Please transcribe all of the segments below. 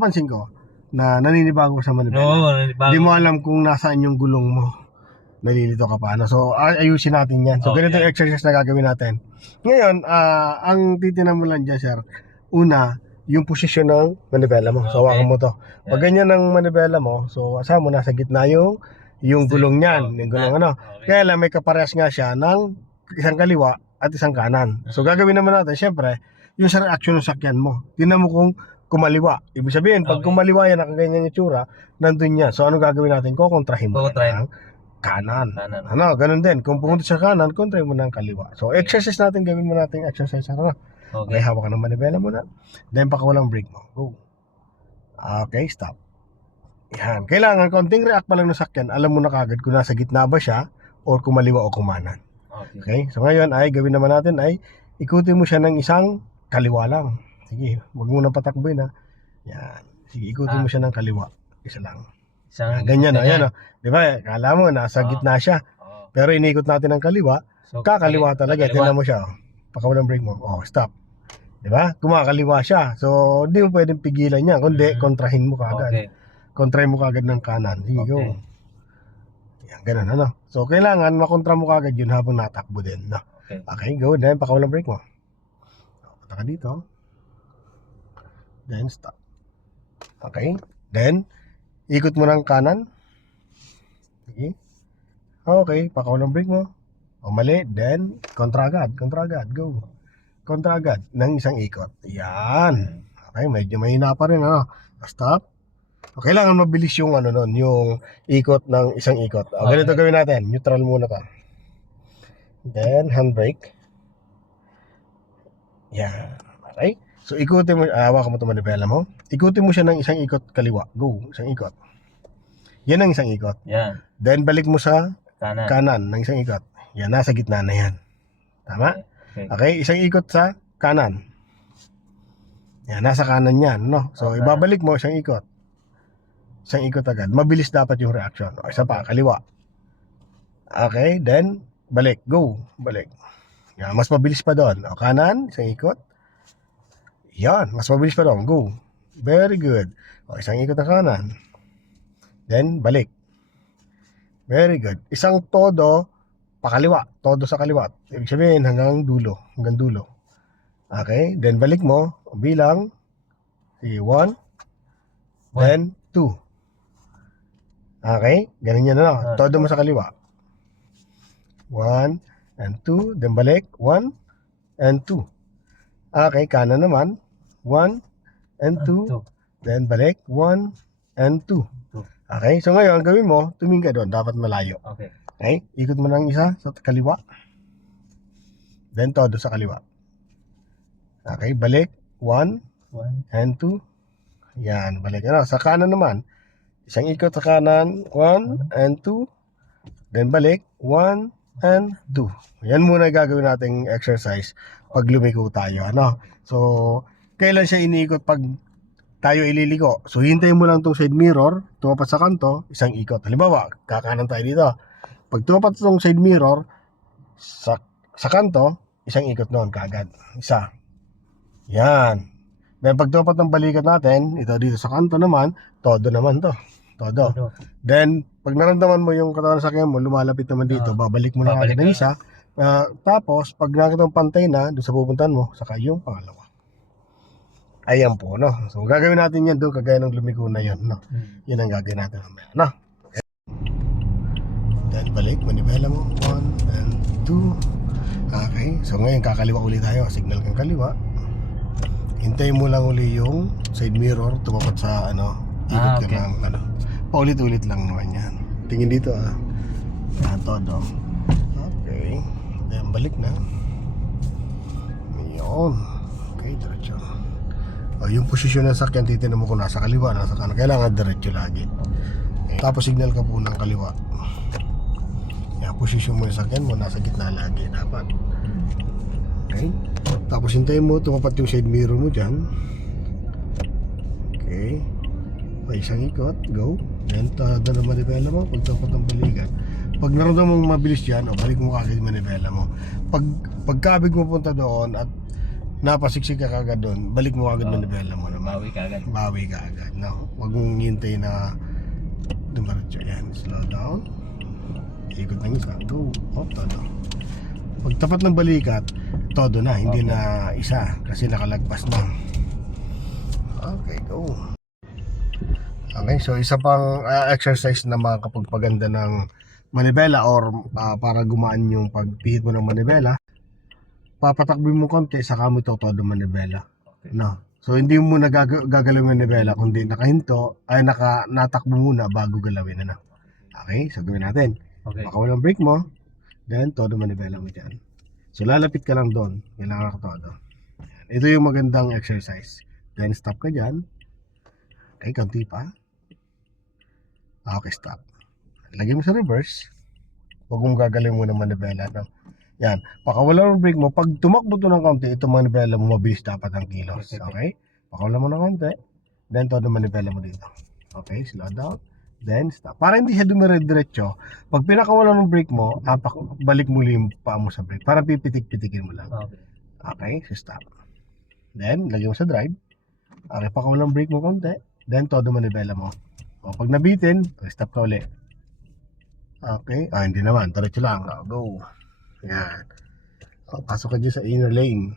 Pansin ko na naninibago sa manibela. Oo, naninibago. Di mo alam kung nasaan yung gulong mo. Nalilito ka paano. So, ayusin natin yan. So, ganito yung exercise na gagawin natin. Ngayon, ang titinan mo lang dyan, sir. Una, yung posisyon ng manibela mo. So, hawakan mo to. Pag ganyan ang manibela mo, so, asahan mo, nasa gitna yung gulong niyan. Yung gulong ano. Kaya lang, may kaparehas nga siya ng isang kaliwa at isang kanan. So, gagawin naman natin, syempre, yung sa reaction ng sakyan mo. Tingnan mo kung kumaliwa. Ibig sabihin, pag kumaliwa yan, nakaganyan yung tsura, nandun yan. So, ano gagawin natin? Kukontrahin mo ng kanan. Ano, ganun din. Kung pumunta sa kanan, kontrahin mo ng kaliwa. So, exercise natin, gawin mo natin exercise. Ano? Okay, hawak ka ng manibela muna. Then, pakawalang brake mo. Go. Okay, stop. Yan. Kailangan, konting react pa lang ng sakyan, alam mo na kagad kung nasa gitna ba siya, or kumaliwa o kumanan. Okay? So, ngayon, ay gawin naman natin ay ikutin mo siya ng isang kaliwa lang. Sige, wag mo na patakboy na. Yan. Sige, ikutin mo siya ng kaliwa. Isa lang. Ganyan na, yan o. Di ba, kala mo, nasa gitna siya. Pero inikot natin ng kaliwa, kakaliwa talaga. Tingnan mo siya. Pakawalang brake mo. Oh, stop. Di ba? Kumakaliwa siya. So, hindi mo pwedeng pigilan niya. Kundi, kontrahin mo kagad. Kontrahin mo kagad ng kanan. Sige, go. Yan, ganun, ano. So, kailangan makontra mo kagad yun habang natakbo din. No? Okay, go. Then, pakawalang brake mo. Punta ka dito. Then stop. Okay. Then ikot mo ng kanan. Okay. Okay, pakawalang brake mo. O mali, then kontra agad, go. Kontra agad ng isang ikot. Yan. Okay, medyo mahina pa rin, ano. Stop. O, kailangan mabilis yung ano nun, yung ikot ng isang ikot. O, ganito gawin natin. Neutral muna to. Then handbrake. Yan. Okay. So, ikutin mo, hawakan mo ito manibela mo. Ikutin mo siya ng isang ikot kaliwa. Go, isang ikot. Yan ang isang ikot. Yan. Then, balik mo sa kanan ng isang ikot. Yan, nasa gitna na yan. Tama? Okay, isang ikot sa kanan. Yan, nasa kanan yan, no? So, ibabalik mo isang ikot. Isang ikot agad. Mabilis dapat yung reaction. O, isa pa, kaliwa. Okay, then, balik. Go, balik. Yan, mas mabilis pa doon. O, kanan, isang ikot. Yan, mas mabilis pa doon. Go. Very good. O, isang ikot na kanan. Then, balik. Very good. Isang todo, pakaliwa. Todo sa kaliwa. Ibig sabihin, hanggang dulo. Hanggang dulo. Okay. Then, balik mo. Bilang. Sige, 1. Then, 2. Okay. Ganun yan na. Todo mo sa kaliwa. 1 and 2. Then, balik. 1 and 2. Okay. Kanan naman. 1 and 2. Then balik 1 and 2. Okay, so ngayon gawin mo, tumingin ka doon, dapat malayo. Okay, ikot mo ng isa sa kaliwa. Then todo sa kaliwa. Okay, balik 1 and 2. Yan, balik ano, sa kanan naman. Isang ikot sa kanan, 1 and 2. Then balik 1 and 2. Yan muna gagawin nating exercise pag lumiko tayo, ano. So, kailan siya iniikot pag tayo ililiko? So, hintayin mo lang itong side mirror, tumapat sa kanto, isang ikot. Halimbawa, kakanan tayo dito. Pag tumapat itong side mirror, sa kanto, isang ikot noon kagad. Isa. Yan. Then, pag tumapat ng balikat natin, ito dito sa kanto naman, todo naman to. Todo. Then, pag naramdaman mo yung katawan sa sakyan mo, lumalapit naman dito, babalik mo na kagad ng isa. Tapos, pag nakita mong pantay na, doon sa pupuntahan mo, saka yung pangalawa. Ayan po, no? So, gagawin natin yan doon, kagaya ng lumiko na yun, no? Yan ang gagawin natin mamaya, no? Okay. Then, balik, manibela mo, 1 and 2. Okay, so ngayon kakaliwa ulit tayo, signal kang kaliwa. Hintayin mo lang uli yung side mirror, tumapat sa, ano, ikot ka ng, ano. Paulit-ulit lang naman yan. Tingin dito, todo. Okay, then balik na. Yun. Okay, diretso. O, yung posisyon ng sakyan, titignan mo kung nasa kaliwa, nasa kanan. Kailangan diretso lagi. Okay. Tapos signal ka po ng kaliwa. Yan, posisyon mo ng sakyan mo, nasa gitna lagi. Dapat. Okay. Tapos hintayin mo, tumapat yung side mirror mo dyan. Okay. O, isang ikot, go. Then, doon ang manibela mo, pag tumapat ng balikan. Pag naramdaman mong mabilis dyan, o, balik mo kagad yung manibela mo. Pagkabig mo punta doon at napasiksik ka kagad doon, balik mo agad manibela mo naman. Bawi ka agad. Bawi ka agad, no? Huwag mong hintay na dumaratso yan. Slow down. Ikot ng isa. Go. Todo. Pag tapat ng balikat, todo na. Hindi na isa. Kasi nakalagpas na. Okay, go. Okay, so isa pang exercise na makakapagpaganda ng manibela or para gumaan yung pagpihit mo ng manibela, papatakbin mo konti, saka mo todo manibela. Okay. No. So hindi mo na gagalawin yung manibela, kundi nakahinto, ay natakbo muna bago galawin na. Okay, so gawin natin. Okay. Pakawalang brake mo, then todo manibela mo dyan. So lalapit ka lang doon, kailangan ka todo. Ito yung magandang exercise. Then stop ka dyan. Okay, konti pa. Okay, stop. Lagay mo sa reverse. Huwag mong gagalawin mo ng manibela. No? Yan, pakawalan mo brake mo. Pag tumakbo to ng konti, ito manibela mo, mabilis dapat ang kilos. Okay? Pakawalan mo ng konti. Then, todo manibela mo dito. Okay, slow down. Then, stop. Para hindi siya dumire-diretso, pag pinakawalan ng brake mo, balik muli yung paa mo sa brake. Para pipitik-pitikin mo lang. Okay. Okay, so stop. Then, lagyan mo sa drive. Okay, pakawalan ng brake mo konti. Then, todo manibela mo. O, pag nabitin, stop ka ulit. Okay, hindi naman. Diretso lang. Go. Yan. Pasok ka dyan sa inner lane.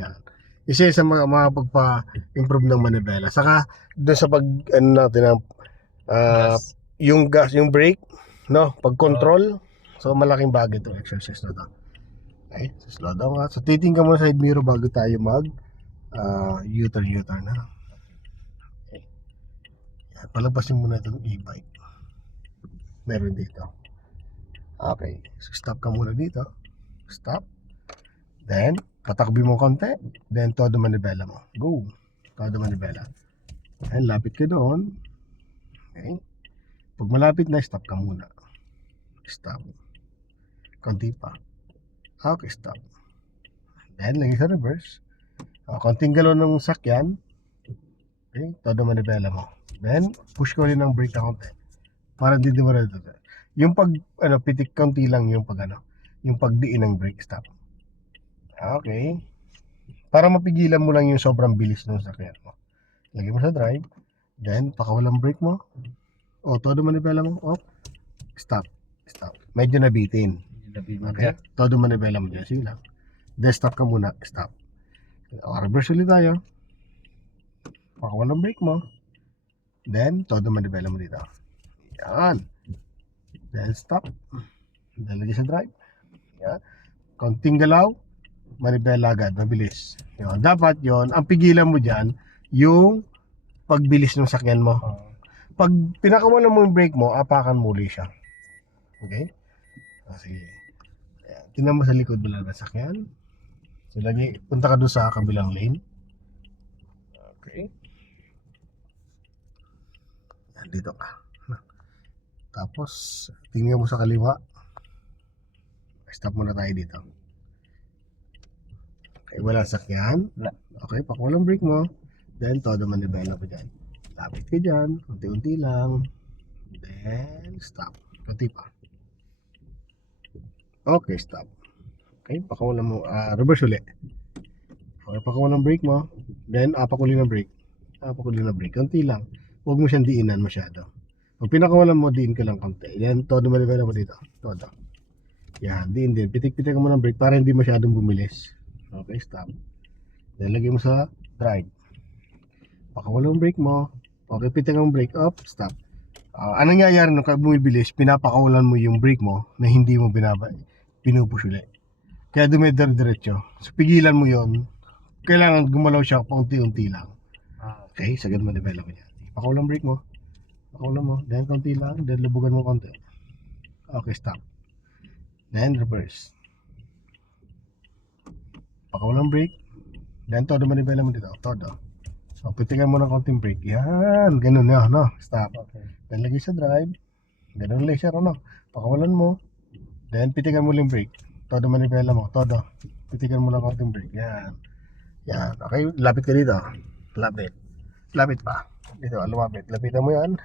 Yan. Isa sa mga pagpa-improve ng manibela. Saka doon sa natin yung gas, yung brake, no, pag-control. So malaking bagay itong exercise na to. Okay, so slow down nga. So titingnan mo sa side mirror bago tayo mag U-turn na. Okay. Yan, palagpasin mo na itong e-bike. Meron dito. Okay, so stop ka muna dito. Stop. Then, patakbi mo konti. Then, todo manibela mo. Go. Todo manibela. Then, lapit ka doon. Okay. Pag malapit na, stop ka muna. Stop. Konti pa. Okay, stop. Then, lagi sa reverse. Konting galaw ng sakyan. Okay, todo manibela mo. Then, push ko rin ng brake na konti. Para hindi mo rin ito. Yung pag, pitik konti lang yung pag, yung pagdiin ng brake, stop. Okay. Para mapigilan mo lang yung sobrang bilis ng sakyan mo. Lagyan mo sa drive. Then, pakawalang brake mo. O, todo manibela mo. Off. Stop. Stop. Medyo nabitin. Okay. Todo manibela mo dyan. Sige lang. Then, stop ka muna. Stop. O, reverse ulit tayo. Pakawalang brake mo. Then, todo manibela mo dito. Yan. Then, stop. Then, lagyan sa drive. Yan. Konting galaw. Manibela agad, mabilis. Yun, dapat yon ang pigilan mo dyan, yung pagbilis ng sakyan mo. Pag pinakawalan mo yung brake mo, apakan muli siya. Okay? Sige. Ayan. Tingnan mo sa likod mo lang ng sakyan. So, lagi, punta ka doon sa kabilang lane. Okay. Yan, dito ka. Tapos, tingnan mo sa kaliwa. Stop muna tayo dito. Okay, wala sakyan. Okay, pakawalang brake mo. Then, todo manibela mo dyan. Lapit ka dyan. Unti-unti lang. Then, stop. Kunti pa. Okay, stop. Okay, pakawalan mo. Reverse ulit. Okay, pakawalang brake mo. Then, apak uli ng brake. Apak uli ng brake. Kunti lang. Huwag mo siyang diinan masyado. Pag pinakawalan mo, diin ka lang konti. Then, todo manibela mo dito. Todo. Yan, diin din. Pitik-pitik mo ng brake para hindi masyadong bumilis. Okay, stop. Then, lagay mo sa drive. Pakawalan ang brake mo. Okay, pitik ang brake up, stop. Anong nangyayari nung bumibilis, pinapakawalan mo yung brake mo na hindi mo pinupush ulit. Kaya dumidire-diretso. So, pigilan mo yon. Kailangan gumalaw siya paunti-unti lang. Okay, sagad mo manibela mo yan. Pakawalan ang brake mo. Pakawalan mo. Then, konti lang. Then, lubugan mo konti. Okay, stop. Then, reverse. Pakawalang brake. Then, todo manibela mo dito. Todo. So, pitigan mo ng konting brake. Yan. Ganun na, no? Stop. Okay. Then, lagay sa drive. Ganun lang siya, no? Pakawalan mo. Then, pitigan mo lang brake. Todo manibela mo. Todo. Pitigan mo lang konting brake. Yan. Yan. Okay. Lapit ka dito. Lapit. Lapit pa. Dito, lumapit. Lapitan mo yan.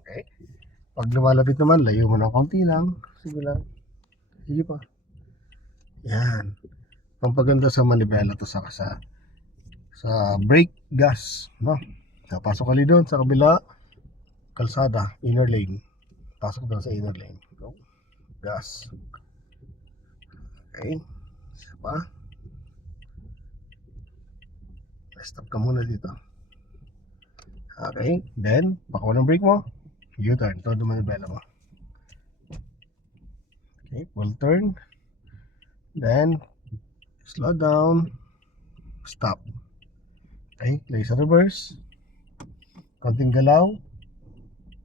Okay. Pag lumalapit naman, layo mo ng konti lang. Sige lang. Sige pa. Yan. pampaganda sa manibela to sa brake gas, no? So, pasok kali doon sa kabila, kalsada, inner lane. Pasok doon sa inner lane. Go. Gas. Okay. Isa pa. Stop ka muna dito. Okay. Then, baka ng brake mo. U-turn. Todo manibela mo. Okay. Full turn. Then, slow down. Stop. Okay, play sa reverse. Konting galaw.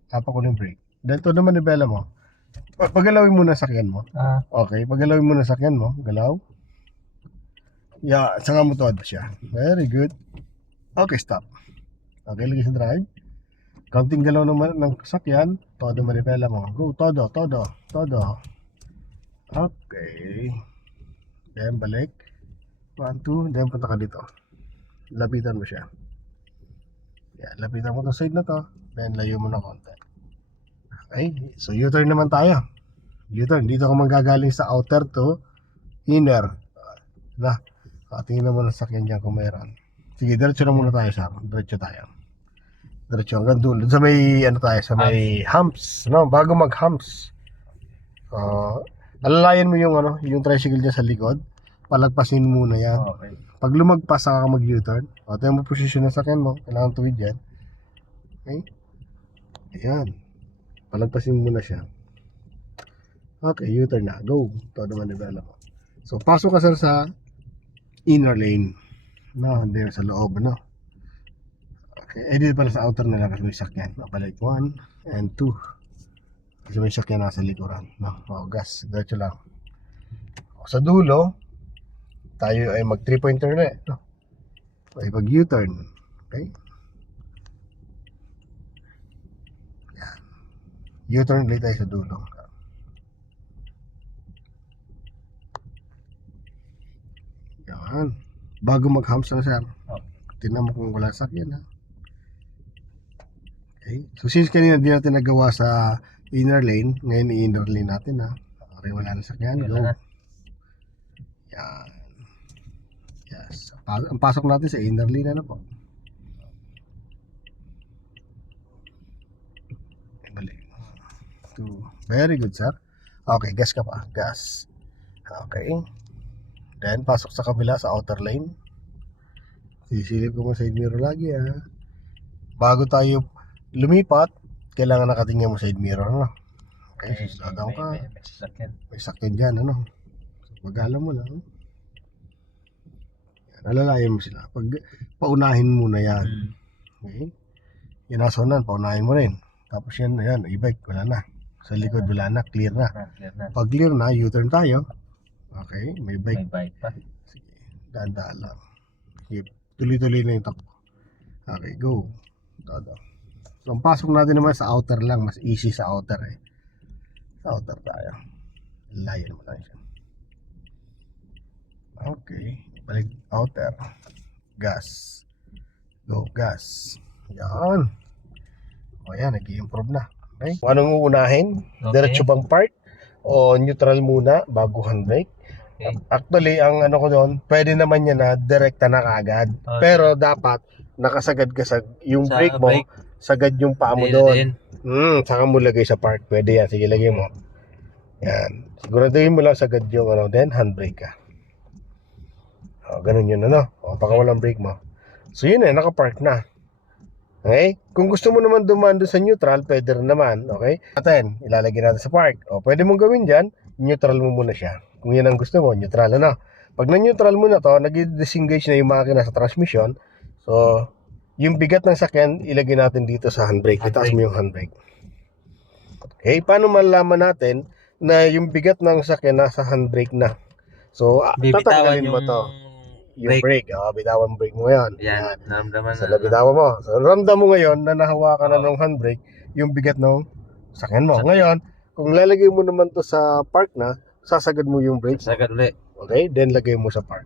Tapa ko ng brake. Then to naman ibela mo. Pagalawin mo na sakyan mo. Okay, pagalawin mo na sakyan mo. Galaw. Yeah, saka mo todo siya. Very good. Okay, stop. Okay, lagi sa drive. Konting galaw naman ng sakyan. Todo manibela mo. Go, todo. Okay. Then balik. 1, 2, then punta ka dito. Lapitan mo siya. Yeah, lapitan mo itong side na to. Then layo mo na konti. Okay, so U-turn naman tayo. U-turn, dito ka manggagaling sa outer to inner. Tingnan mo na sakyan dyan kung mayroon. Sige, diretso na muna tayo sa diretso tayo. Diretso hanggang dulo. Sa may tayo, sa may humps, no? Bago mag-humps. Alalayan mo yung tricycle dyan sa likod. Palagpasin muna yan. Okay. Pag lumagpas, saka ka mag-U-turn. Ito yung posisyon na sakyan mo. Kailangan tuwid yan. Okay? Ayan. Palagpasin mo na siya. Okay, U-turn na. Go. Ito naman nibela mo. So, pasok ka sa inner lane. No, hindi sa loob, no? Okay. Dito pala sa outer na lang kasi may sakyan. Balik 1 and 2. Kasi may sakyan nasa likuran. No? Gas. Diretso lang. Sa dulo, tayo ay mag 3-pointer na eh. No? Ay mag U-turn. Okay? Yan. U-turn ulit tayo sa dulo. Yan. Bago mag-humps na sir. Tingnan mo kung wala sakyan ha. Okay. So since kanina di natin nagawa sa inner lane, ngayon i-inner lane natin ha. Okay, wala na sakyan. Go. Yan. Yes. Ang pasok natin sa inner lane na po. Balik. 2. Very good, sir. Okay, gas ka pa. Gas. Okay. Then, pasok sa kabila sa outer lane. Sisilip ko mo side mirror lagi, ha. Bago tayo lumipat, kailangan nakatingin mo side mirror, no? Okay, slow down ka. May sakyan dyan, ano? So, pag-alam mo lang. Alalayan mo sila. Pag paunahin mo na yan. Okay? Yan nasonan, paunahin mo rin. Tapos yan, e-bike, wala na. Sa likod, wala na, clear na. Pag clear na, U-turn tayo. Okay, may bike. May bike pa. Sige, daan-daan lang. Sige, tuloy-tuloy na yung takbo. Okay, go. Todo. So, ang pasok natin naman sa outer lang. Mas easy sa outer eh. Sa outer tayo. Layan mo lang siya. Okay. Balik outer. Gas. Go, gas. Yan. O yan, nag-i-improve na. Okay. Kung anong uunahin? Okay. Diretso bang park? O neutral muna bago handbrake? Okay. Actually, ang ano ko doon, pwede naman yan na direkta na kaagad. Okay. Pero dapat nakasagad ka sa yung Sa brake mo, brake. sagad yung paa mo doon. Saka mo lagay sa park. Pwede yan. Sige, lagay mo. Yan. Siguraduhin mo lang sagad yung then handbrake ka. O, ganun yun, baka walang brake mo. So, yun nakapark na. Okay? Kung gusto mo naman dumaan doon sa neutral, pwede rin naman. Okay? Natin, ilalagay natin sa park. O, pwede mong gawin dyan, neutral mo muna siya. Kung yan ang gusto mo, neutral, Pag na-neutral mo na to, nag-disengage na yung makina sa transmission. So, yung bigat ng sakyan, ilagay natin dito sa handbrake. Itaas mo yung handbrake. Okay? Paano malaman natin na yung bigat ng sakyan nasa handbrake na? So, tatanggalin mo to. Yung brake. Bitawan brake mo yan. Yan, naramdaman na. Nabitawan mo. So, ramdam mo ngayon na nahawakan na ng handbrake yung bigat ng sakyan mo. Ngayon, kung lalagay mo naman to sa park na, sasagad mo yung brake. Sagad ulit. Okay? Then, lagay mo sa park.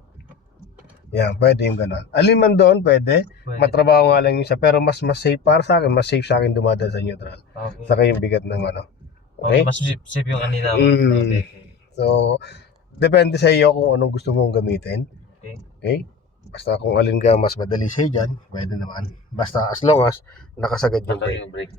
Yan, pwede yung gano'n. Alin man doon, pwede. Matrabaho nga lang yung isa. Pero mas safe para sa akin. Mas safe sa akin dumadaan sa neutral. Okay. Saka yung bigat ng Okay? Mas safe yung kanina. Okay. So, Depende sa iyo kung anong gusto mong gamitin. Okay. Okay? Basta kung alin ka mas madali sa'yo dyan, pwede naman. Basta as long as nakasagad yung Basta brake. yung brake.